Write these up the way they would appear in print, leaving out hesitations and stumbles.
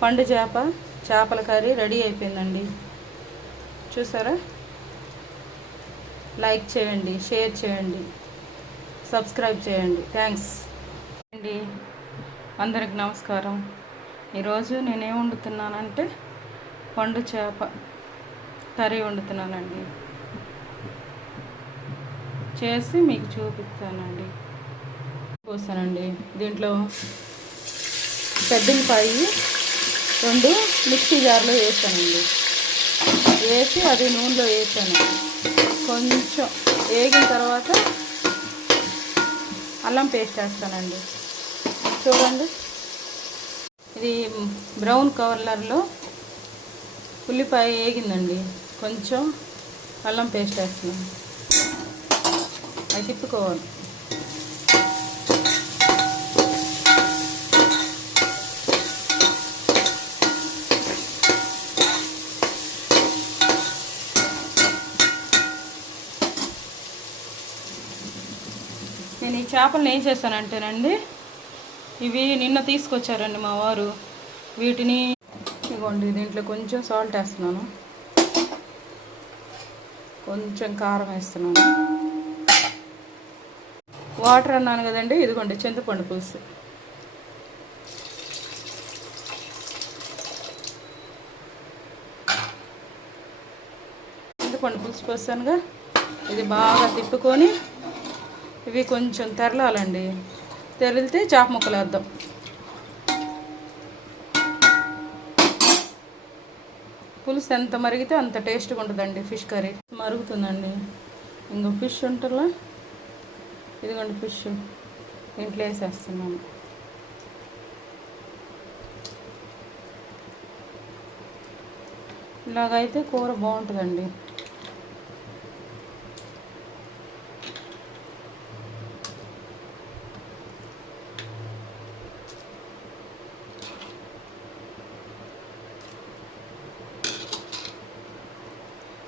పండు చేపల curry ready అయిపోయిందండి. చూసారా? లైక్ చేయండి, షేర్ చేయండి, సబ్స్క్రైబ్ చేయండి. థ్యాంక్స్ అండి. అందరికి నమస్కారం. ఈరోజు నేనేం వండుతున్నానంటే పండు చేప కర్రీ వండుతున్నానండి. చేసి మీకు చూపిస్తానండి. పోసానండి. దీంట్లో పెద్దపాయి 2 మిక్సీ జార్లో వేసానండి. వేసి అది నూనెలో వేసాను. కొంచెం వేగిన తర్వాత అల్లం పేస్ట్ వేస్తానండి. చూడండి, ఇది బ్రౌన్ కలర్లో ఉల్లిపాయ వేగిందండి. కొంచెం అల్లం పేస్ట్ వేస్తున్నాను. అది తిప్పుకోవాలి. నేను ఈ చేపలను ఏం చేశానంటేనండి, ఇవి నిన్న తీసుకొచ్చారండి మా వారు. వీటిని ఇదిగోండి, దీంట్లో కొంచెం సాల్ట్ వేస్తున్నాను, కొంచెం కారం వేస్తున్నాను, వాటర్ అన్నాను కదండి. ఇదిగోండి చింతపండు పులుసు. చింతపండు పులుసు పోసానుగా. ఇది బాగా తిప్పుకొని ఇవి కొంచెం తెరలాలండి. తెరిలితే చేప ముక్కలు వేద్దాం. పులుసు ఎంత మరిగితే అంత టేస్ట్గా ఉంటుందండి ఫిష్ కర్రీ. మరుగుతుందండి. ఇంకో ఫిష్ ఉంటుందా, ఇదిగోండి ఫిష్ ఇంట్లో వేసేస్తున్నాను. ఇలాగైతే కూర బాగుంటుందండి.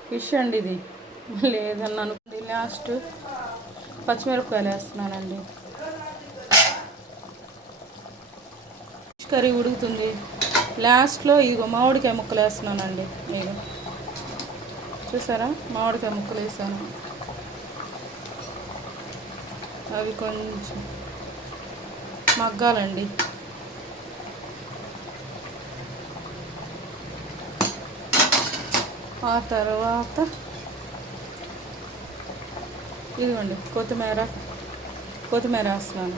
ఫిష్ అండి ఇది, లేదన్నాను. లాస్ట్ పచ్చిమిరపకాయలు వేస్తున్నానండి. ఫిష్ కర్రీ ఉడుకుతుంది. లాస్ట్లో ఇగో మామిడికాయ ముక్కలు వేస్తున్నానండి. మీరు చూసారా? మామిడికాయ ముక్కలు వేసాను. అవి కొంచెం మగ్గాలండి. ఆ తర్వాత ఇదిగోండి కొత్తిమీర వేస్తున్నాను.